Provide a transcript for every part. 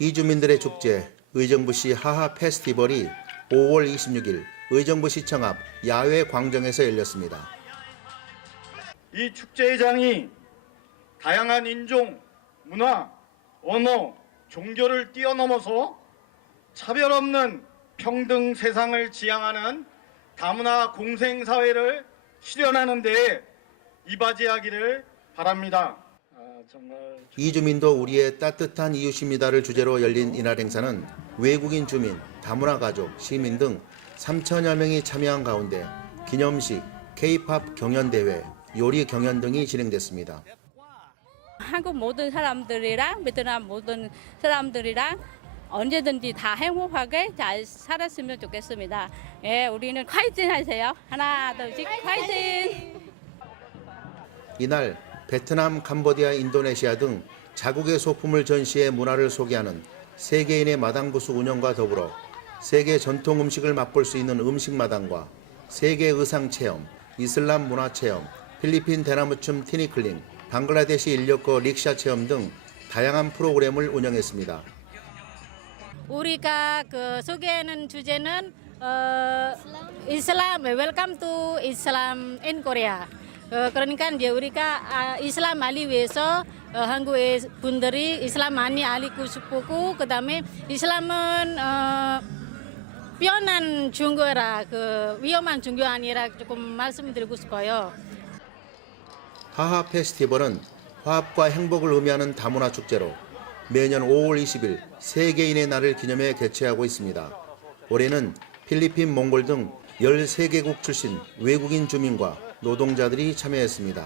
이주민들의 축제 의정부시 하하 페스티벌이 5월 26일 의정부시청 앞 야외 광장에서 열렸습니다. 이 축제장이 다양한 인종, 문화, 언어, 종교를 뛰어넘어서 차별 없는 평등 세상을 지향하는 다문화 공생 사회를 실현하는 데 이바지하기를 바랍니다. 아, 정말 이주민도 우리의 따뜻한 이웃입니다를 주제로 열린 이날 행사는 외국인 주민, 다문화 가족, 시민 등 3천여 명이 참여한 가운데 기념식, K-팝 경연 대회, 요리 경연 등이 진행됐습니다. 한국 모든 사람들이랑 베트남 모든 사람들이랑 언제든지 다 행복하게 잘 살았으면 좋겠습니다. 예, 우리는 화이팅 하세요. 하나, 둘, 셋, 화이팅! 이날 베트남, 캄보디아, 인도네시아 등 자국의 소품을 전시해 문화를 소개하는 세계인의 마당부스 운영과 더불어 세계 전통 음식을 맛볼 수 있는 음식 마당과 세계 의상 체험, 이슬람 문화 체험, 필리핀 대나무춤 티니클링, 방글라데시 인력거 릭샤 체험 등 다양한 프로그램을 운영했습니다. 우리가 그 소개하는 주제는 어, Welcome to Islam in Korea. 어, 그러니까 이제 우리가 아, 이슬람 알리 위해서 어, 한국의 분들이 이슬람 많이 알리고 싶고 그다음에 이슬람은 어, 편한 종교라 그 위험한 종교 아니라 조금 말씀드리고 싶어요. 하하 페스티벌은 화합과 행복을 의미하는 다문화 축제로 매년 5월 20일 세계인의 날을 기념해 개최하고 있습니다. 올해는 필리핀, 몽골 등 13개국 출신 외국인 주민과 노동자들이 참여했습니다.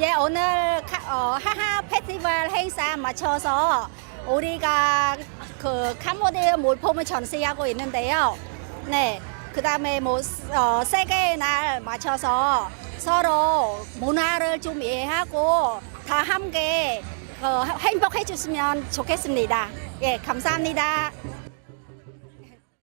예, 오늘 카- 어, 하하 페스티벌 행사 맞춰서 우리가 그 캄보디아 물품을 전시하고 있는데요. 네, 그 다음에 뭐 어, 세계의 날 맞춰서 서로 문화를 좀 이해하고 다 함께 어, 행복해 주시면 좋겠습니다. 예, 감사합니다.